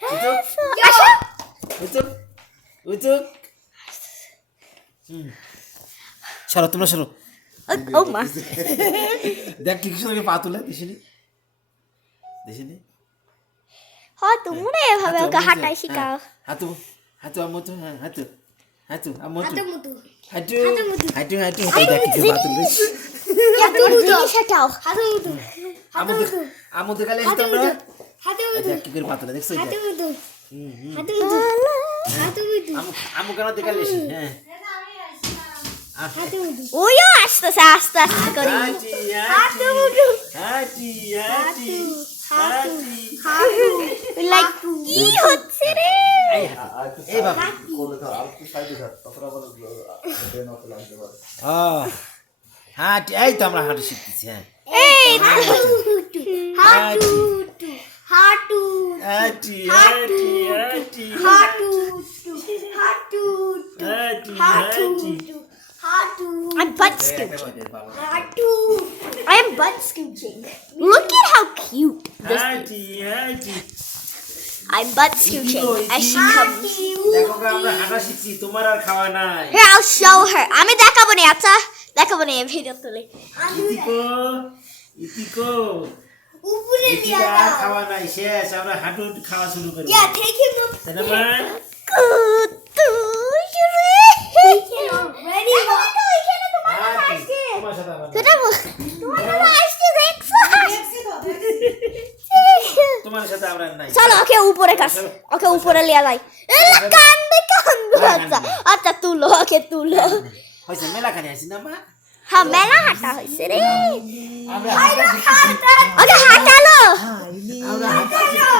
আসো উঠুক উঠুক সরো তোমরা সরো ও মা দেখ কি সুন্দর পা তুলে দেখিনি দেখিনি হ্যাঁ তোমরা এভাবে ওকে হাঁটাই শিখাও হাতু হাতু আমতু হাতু হাতু আমতু হাতুমুতু হাতু হাতু হাতু হাতু দেখ কি পা তুলে জিনিস হাঁটাও হাতুমুতু আমতু আমতু গালে তোমরা হাতুমুতু দেখ কি করে পা তুলে দেখছো হাতুমুতু হাতুমুতু হাতুমুতু আমু কেন দেখালে হ্যাঁ হাতুমুতু ওইও আস্তে আস্তে করে হাতি হাতুমুতু হাতি হাতি হাতি লাইক কি হচ্ছে রে এই বাবা হাঁটি এই তো আমরা হাঁটু শিখতেছি হ্যাঁ এই হাতুমুতু হাতুমুতু হাতু হাঁটি হাঁটি হাঁটি হাতুমুতু হাতুমুতু হাঁটি হাঁটি হাতু I'm butt scooching. হাতু I am butt scooching. Look at how cute this is. হাঁটি হাঁটি I'm butt scooching as she comes. দেখো গো, আমরা হাঁটা শিখছি তোমার আর খাওয়া নাই Here, I'll show her. আমি দেখাবো না আচ্ছা দেখাবো না ভিডিও তুলে ইতিকো ইতিকো উপরে দিয়া ইতিকা দাও খাওয়া নাই শেষ আমরা হাঁটু খাওয়া শুরু করব Yeah, take him up. তাই না মা কুতু শুরে Ready? হাঁটি তোমার সাথে আমার কোথায় তোমার আসছে দেখছো তোমার সাথে আমরা নাই চলো ওকে উপরে কাছ ওকে উপরে লিয়া যাই কান্দে আচ্ছা আচ্ছা তুলো ওকে তুলো হইছে মেলা খানি আইছি না মা হ্যাঁ মেলা হাঁটা হয়েছে রে আমরা হাঁটা শিখছি ওকে হাঁটালো আমরা হাঁটা শিখছি